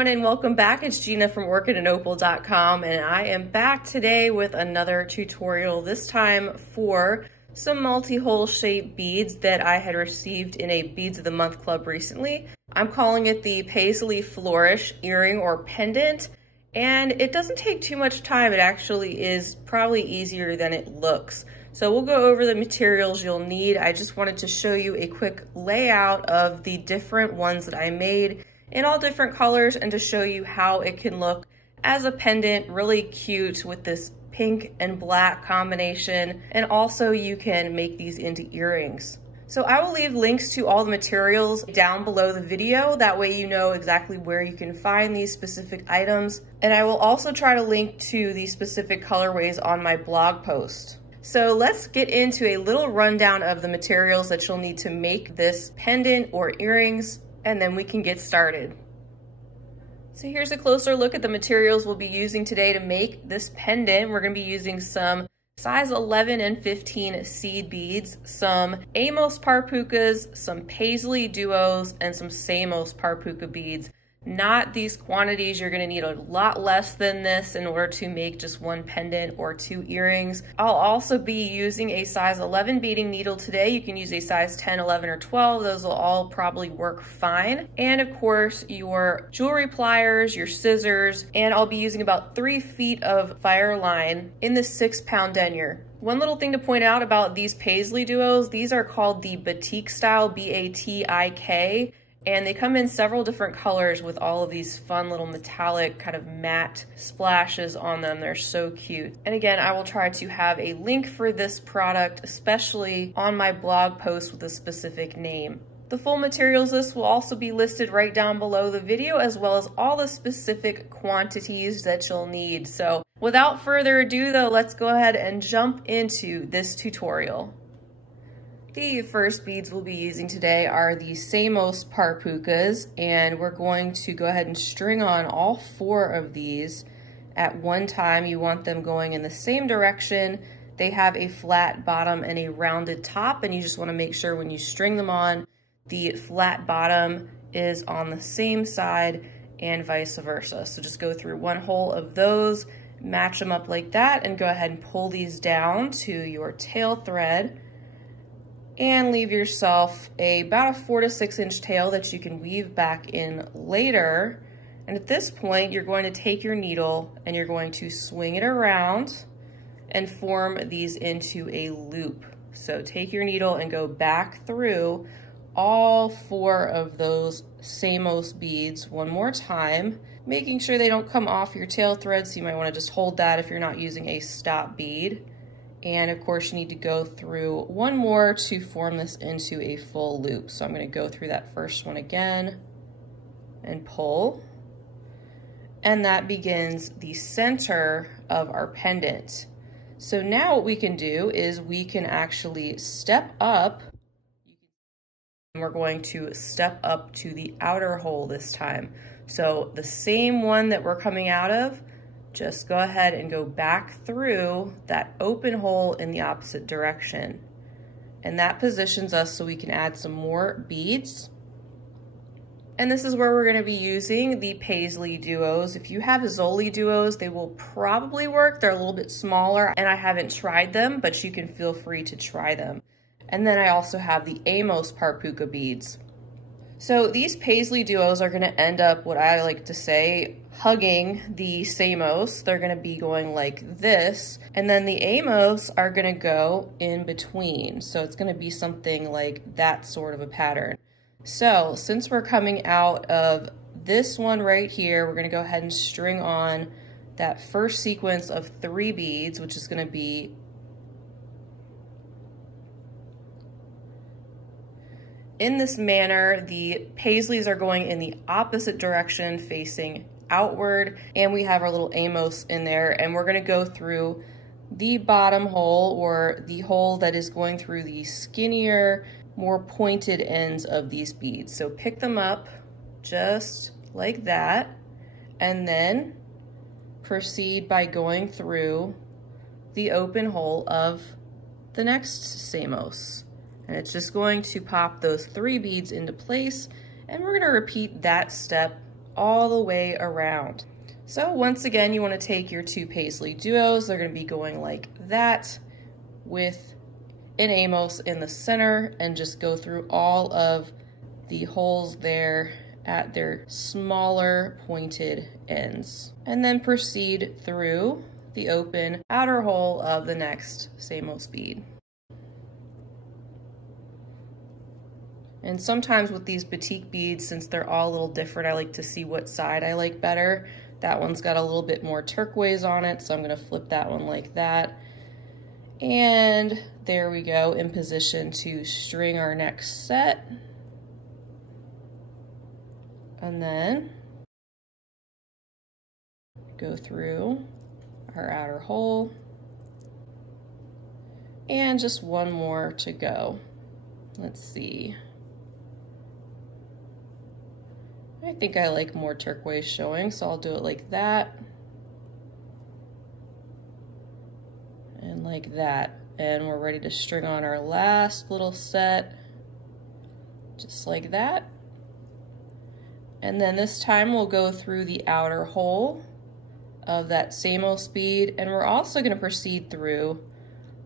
everyone, and welcome back. It's Gina from orchidandopal.com, and I am back today with another tutorial, this time for some multi-hole shape beads that I had received in a Beads of the Month club recently. I'm calling it the Paisley Flourish earring or pendant, and it doesn't take too much time. It actually is probably easier than it looks. So we'll go over the materials you'll need. I just wanted to show you a quick layout of the different ones that I made in all different colors and to show you how it can look as a pendant, really cute with this pink and black combination. And also you can make these into earrings. So I will leave links to all the materials down below the video. That way you know exactly where you can find these specific items. And I will also try to link to the specific colorways on my blog post. So let's get into a little rundown of the materials that you'll need to make this pendant or earrings, and then we can get started. So here's a closer look at the materials we'll be using today to make this pendant. We're going to be using some size 11 and 15 seed beads, some Amos Pucas, some PaisleyDuos, and some Samos Puca beads. Not these quantities. You're going to need a lot less than this in order to make just one pendant or two earrings. I'll also be using a size 11 beading needle today. You can use a size 10, 11, or 12. Those will all probably work fine. And of course, your jewelry pliers, your scissors, and I'll be using about 3 feet of Fireline in the 6-pound denier. One little thing to point out about these PaisleyDuos, these are called the Batik style, B-A-T-I-K. And they come in several different colors with all of these fun little metallic kind of matte splashes on them. They're so cute. And again, I will try to have a link for this product, especially on my blog post with a specific name. The full materials list will also be listed right down below the video, as well as all the specific quantities that you'll need. So without further ado though, let's go ahead and jump into this tutorial. The first beads we'll be using today are the Samos Pucas, and we're going to go ahead and string on all 4 of these at one time. You want them going in the same direction. They have a flat bottom and a rounded top, and you just want to make sure when you string them on, the flat bottom is on the same side and vice versa. So just go through one hole of those, match them up like that, and go ahead and pull these down to your tail thread. And leave yourself about a 4 to 6 inch tail that you can weave back in later. And at this point, you're going to take your needle and you're going to swing it around and form these into a loop. So take your needle and go back through all 4 of those Samos beads one more time, making sure they don't come off your tail thread. So you might want to just hold that if you're not using a stop bead. And of course you need to go through one more to form this into a full loop. So I'm going to go through that first one again and pull. And that begins the center of our pendant. So now what we can do is we can actually step up. And we're going to step up to the outer hole this time. So the same one that we're coming out of, just go ahead and go back through that open hole in the opposite direction. And that positions us so we can add some more beads. And this is where we're going to be using the PaisleyDuos. If you have PaisleyDuos, they will probably work. They're a little bit smaller and I haven't tried them, but you can feel free to try them. And then I also have the Amos Puca beads. So these PaisleyDuos are going to end up, what I like to say, hugging the Samos. They're going to be going like this, and then the Amos are going to go in between. So it's going to be something like that sort of a pattern. So since we're coming out of this one right here, we're going to go ahead and string on that first sequence of 3 beads, which is going to be in this manner. The Paisleys are going in the opposite direction, facing outward, and we have our little Amos in there, and we're going to go through the bottom hole, or the hole that is going through the skinnier, more pointed ends of these beads. So pick them up just like that, and then proceed by going through the open hole of the next Samos. And it's just going to pop those 3 beads into place, and we're going to repeat that step all the way around. So once again, you want to take your two Paisley duos. They're going to be going like that with an Amos in the center, and just go through all of the holes there at their smaller pointed ends. And then proceed through the open outer hole of the next Samos bead. And sometimes with these batik beads, since they're all a little different, I like to see what side I like better. That one's got a little bit more turquoise on it, so I'm gonna flip that one like that. And there we go, in position to string our next set. And then go through our outer hole. And just one more to go. Let's see. I think I like more turquoise showing, so I'll do it like that. And like that. And we're ready to string on our last little set, just like that. And then this time we'll go through the outer hole of that Samos bead, and we're also going to proceed through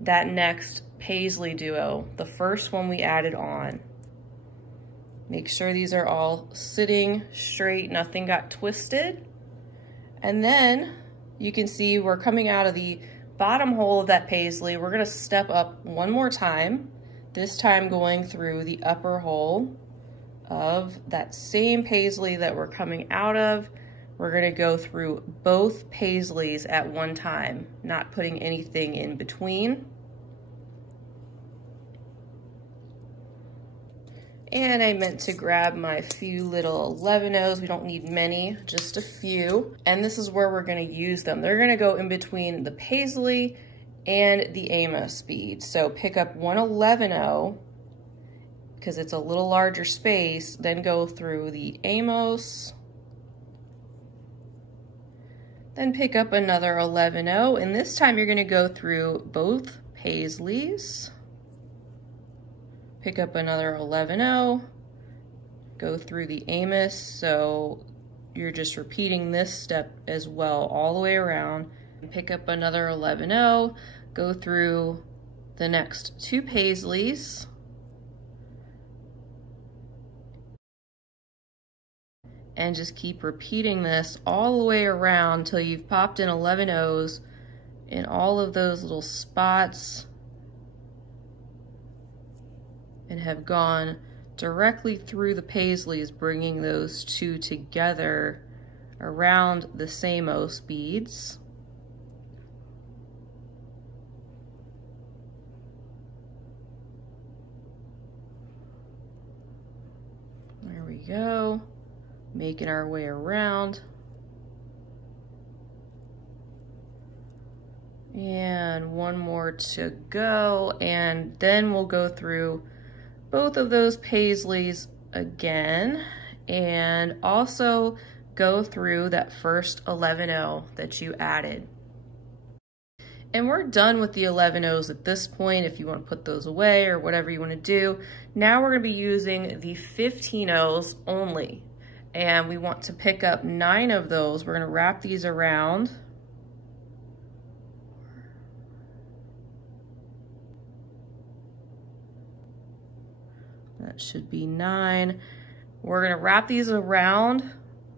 that next PaisleyDuo, the first one we added on. Make sure these are all sitting straight, nothing got twisted. And then you can see we're coming out of the bottom hole of that Paisley. We're gonna step up one more time, this time going through the upper hole of that same Paisley that we're coming out of. We're gonna go through both Paisleys at one time, not putting anything in between. And I meant to grab my few little 11-0s. We don't need many, just a few. And this is where we're gonna use them. They're gonna go in between the Paisley and the Amos bead. So pick up one 11-0, because it's a little larger space, then go through the Amos, then pick up another 11-0, and this time you're gonna go through both Paisleys. Pick up another 11-0, go through the Amos, so you're just repeating this step as well all the way around. Pick up another 11-0, go through the next two Paisleys, and just keep repeating this all the way around until you've popped in 11-0s in all of those little spots and have gone directly through the Paisleys, bringing those two together around the Samos beads. There we go, making our way around. And one more to go, and then we'll go through both of those Paisleys again, and also go through that first 11-0 that you added. And we're done with the 11-0s at this point, if you want to put those away or whatever you want to do. Now we're going to be using the 15-0s only, and we want to pick up 9 of those. We're going to wrap these around. That should be 9. We're gonna wrap these around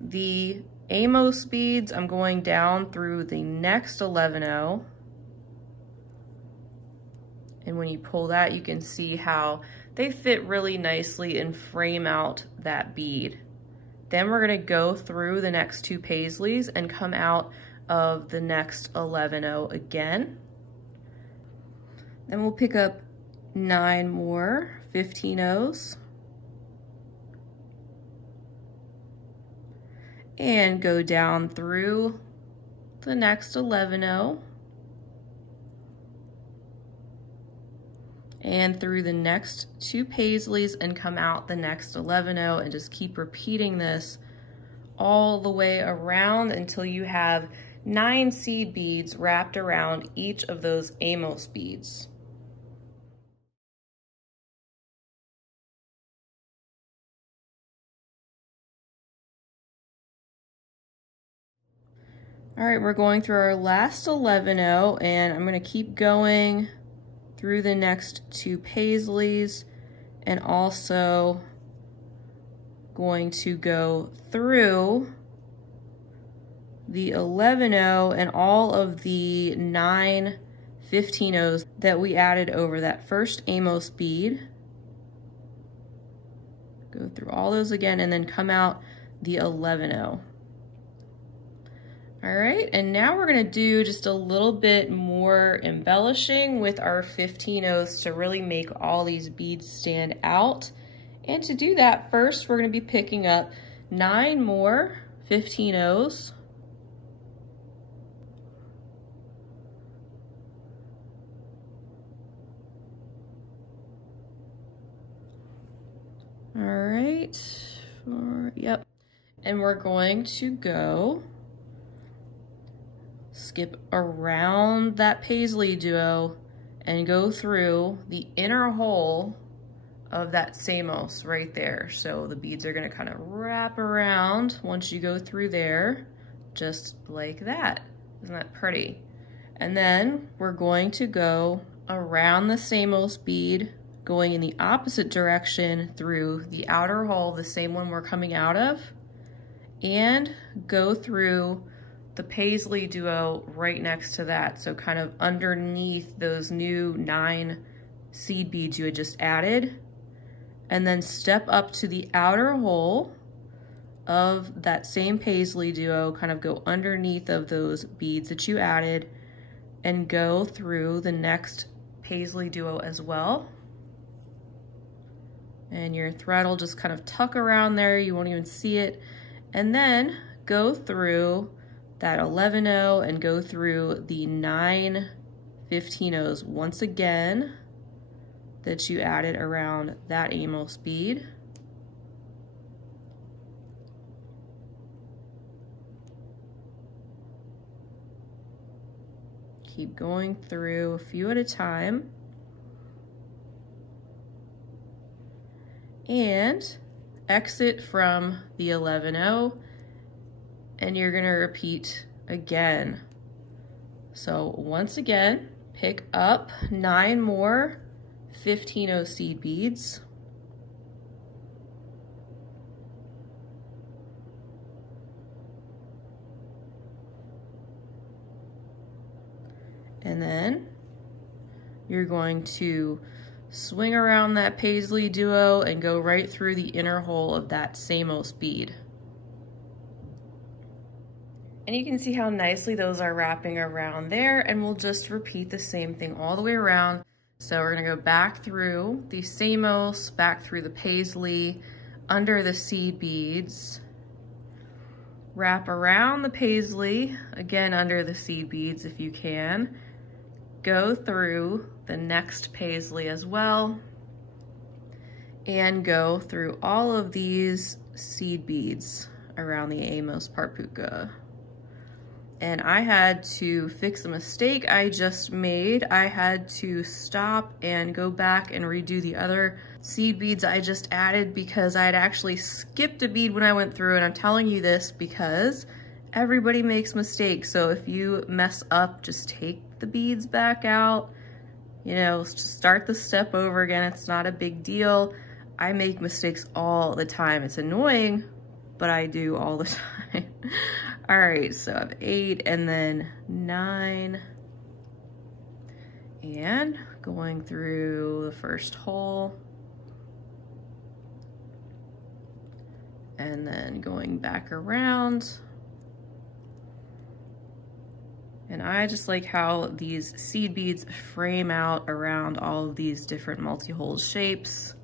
the Amos beads. I'm going down through the next 11-0. And when you pull that, you can see how they fit really nicely and frame out that bead. Then we're gonna go through the next two Paisleys and come out of the next 11-0 again. Then we'll pick up 9 more 15-0s and go down through the next 11-0 and through the next two Paisleys and come out the next 11-0, and just keep repeating this all the way around until you have 9 seed beads wrapped around each of those Amos beads. All right, we're going through our last 11-0, and I'm gonna keep going through the next 2 Paisleys, and also going to go through the 11-0 and all of the 9 15-0s that we added over that first Amos bead. Go through all those again and then come out the 11-0. All right, and now we're gonna do just a little bit more embellishing with our 15-0s to really make all these beads stand out. And to do that, first we're gonna be picking up 9 more 15-0s. All right, yep. And we're going to go skip around that PaisleyDuo and go through the inner hole of that Samos right there. So the beads are gonna kind of wrap around once you go through there, just like that. Isn't that pretty? And then we're going to go around the Samos bead, going in the opposite direction through the outer hole, the same one we're coming out of, and go through the PaisleyDuo right next to that. So kind of underneath those new 9 seed beads you had just added, and then step up to the outer hole of that same PaisleyDuo, kind of go underneath of those beads that you added and go through the next PaisleyDuo as well. And your thread will just kind of tuck around there, you won't even see it. And then go through that 11-0 and go through the 9 15-0s once again that you added around that Amos bead. Keep going through a few at a time. And exit from the 11-0, and you're gonna repeat again. So once again, pick up 9 more 15-0 seed beads. And then you're going to swing around that PaisleyDuo and go right through the inner hole of that Samos bead. And you can see how nicely those are wrapping around there, and we'll just repeat the same thing all the way around. So we're gonna go back through the Samos, back through the Paisley, under the seed beads, wrap around the Paisley, again under the seed beads if you can, go through the next Paisley as well, and go through all of these seed beads around the Amos part Puca. And I had to fix a mistake I just made. I had to stop and go back and redo the other seed beads I just added because I had actually skipped a bead when I went through, and I'm telling you this because everybody makes mistakes. So if you mess up, just take the beads back out, you know, just start the step over again. It's not a big deal. I make mistakes all the time. It's annoying, but I do all the time. All right, so I have 8 and then 9. And going through the first hole. And then going back around. And I just like how these seed beads frame out around all of these different multi-hole shapes.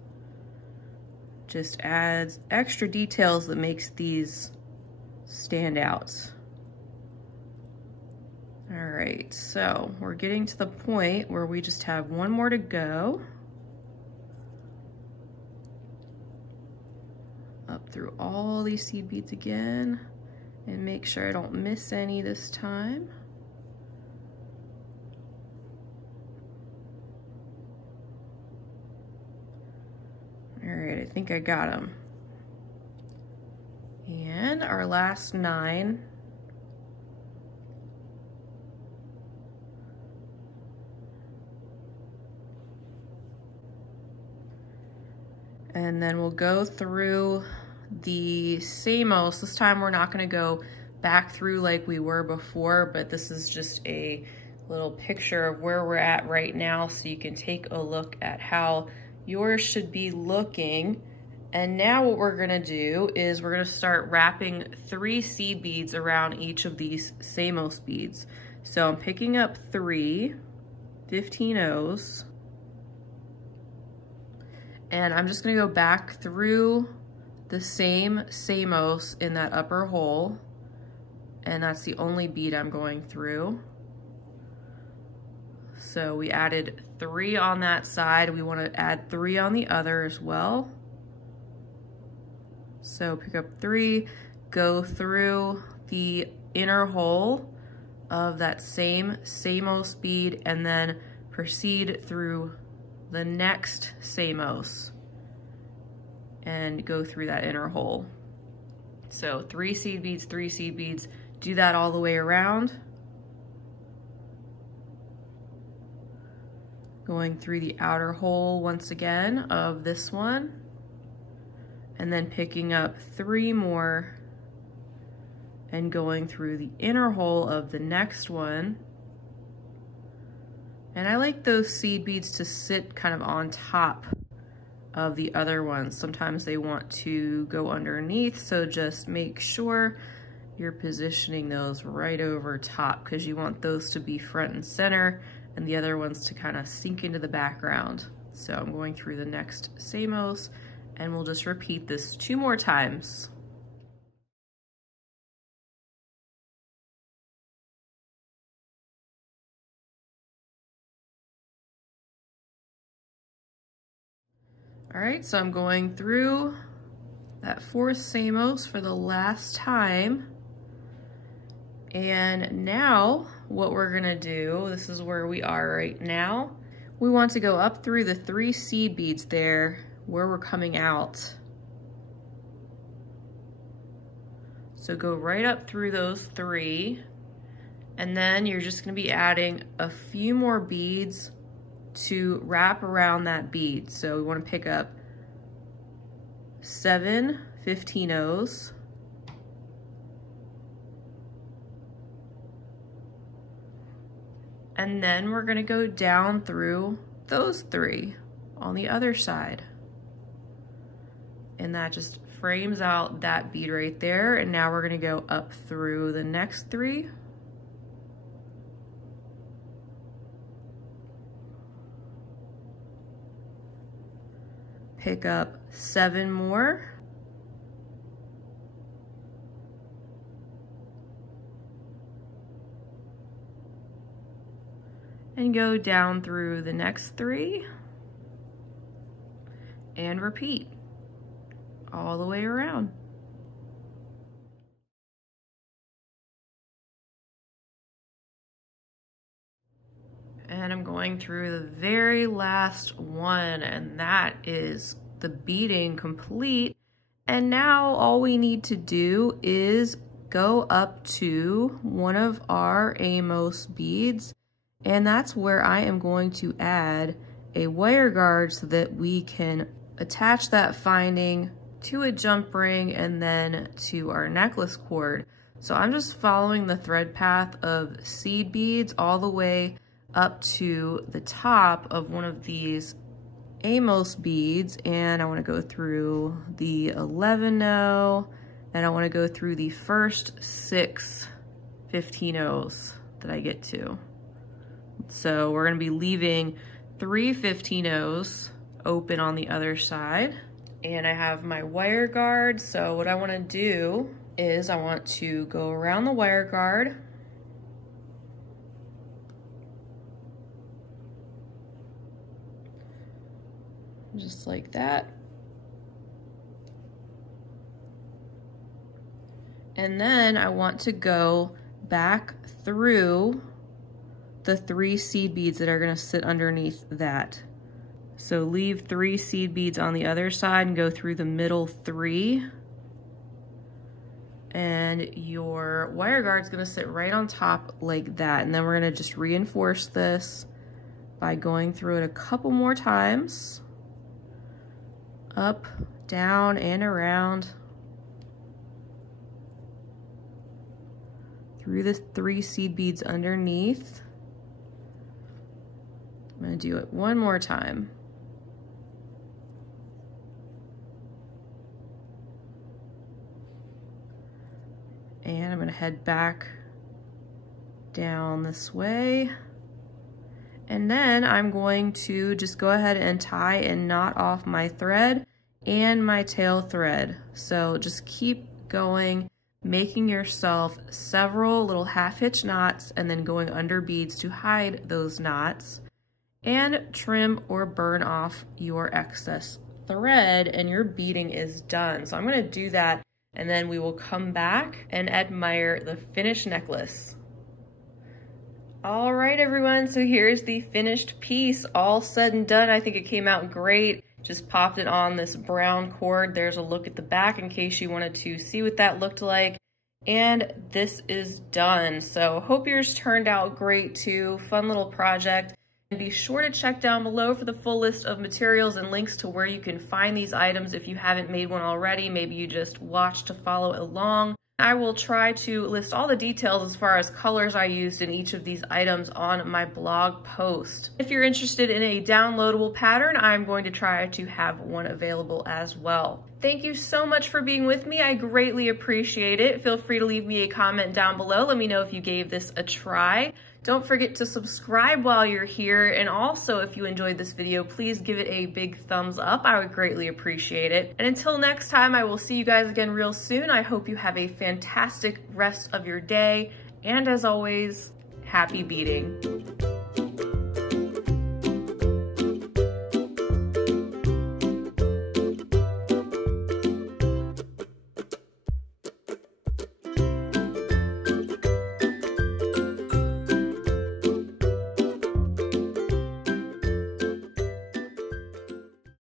Just adds extra details that makes these stand out. All right, so we're getting to the point where we just have one more to go. Up through all these seed beads again, and make sure I don't miss any this time. All right, I think I got them. And our last 9 And then we'll go through the Samos. This time we're not gonna go back through like we were before, but this is just a little picture of where we're at right now so you can take a look at how yours should be looking. And now what we're gonna do is we're gonna start wrapping 3 seed beads around each of these Samos beads. So I'm picking up 3 15-0s, and I'm just gonna go back through the same Samos in that upper hole, and that's the only bead I'm going through. So we added 3 on that side. We wanna add 3 on the other as well. So pick up 3, go through the inner hole of that same Samos bead, and then proceed through the next Samos and go through that inner hole. So 3 seed beads, 3 seed beads, do that all the way around. Going through the outer hole once again of this one, and then picking up 3 more and going through the inner hole of the next one. And I like those seed beads to sit kind of on top of the other ones. Sometimes they want to go underneath, so just make sure you're positioning those right over top, because you want those to be front and center and the other ones to kind of sink into the background. So I'm going through the next Samos, and we'll just repeat this 2 more times. All right, so I'm going through that 4th Samos for the last time. And now what we're gonna do, this is where we are right now. We want to go up through the 3 seed beads there where we're coming out. So go right up through those 3, and then you're just gonna be adding a few more beads to wrap around that bead. So we want to pick up 7 15-0s, and then we're going to go down through those 3 on the other side, and that just frames out that bead right there. And now we're going to go up through the next 3. Pick up 7 more. And go down through the next 3 and repeat all the way around. And I'm going through the very last one, and that is the beading complete. And now all we need to do is go up to one of our Amos beads, and that's where I am going to add a wire guard so that we can attach that finding to a jump ring and then to our necklace cord. So I'm just following the thread path of seed beads all the way up to the top of one of these Amos beads, and I want to go through the 11-0, and I want to go through the first 6 15-0s that I get to. So we're going to be leaving 3 15-0s open on the other side, and I have my wire guard. So what I want to do is I want to go around the wire guard, just like that. And then I want to go back through the 3 seed beads that are going to sit underneath that. So leave 3 seed beads on the other side and go through the middle 3. And your wire guard is going to sit right on top like that. And then we're going to just reinforce this by going through it a couple more times. up, down, and around through the 3 seed beads underneath. I'm gonna do it one more time. And I'm gonna head back down this way. And then I'm going to just go ahead and tie and knot off my thread and my tail thread. So just keep going, making yourself several little half-hitch knots and then going under beads to hide those knots, and trim or burn off your excess thread and your beading is done. So I'm gonna do that and then we will come back and admire the finished necklace. All right, everyone, so here's the finished piece, all said and done. I think it came out great. Just popped it on this brown cord. There's a look at the back in case you wanted to see what that looked like. And this is done. So hope yours turned out great too. Fun little project. And be sure to check down below for the full list of materials and links to where you can find these items if you haven't made one already. Maybe you just watch to follow along. I will try to list all the details as far as colors I used in each of these items on my blog post. If you're interested in a downloadable pattern, I'm going to try to have one available as well. Thank you so much for being with me. I greatly appreciate it. Feel free to leave me a comment down below. Let me know if you gave this a try. Don't forget to subscribe while you're here. And also, if you enjoyed this video, please give it a big thumbs up. I would greatly appreciate it. And until next time, I will see you guys again real soon. I hope you have a fantastic rest of your day. And as always, happy beading.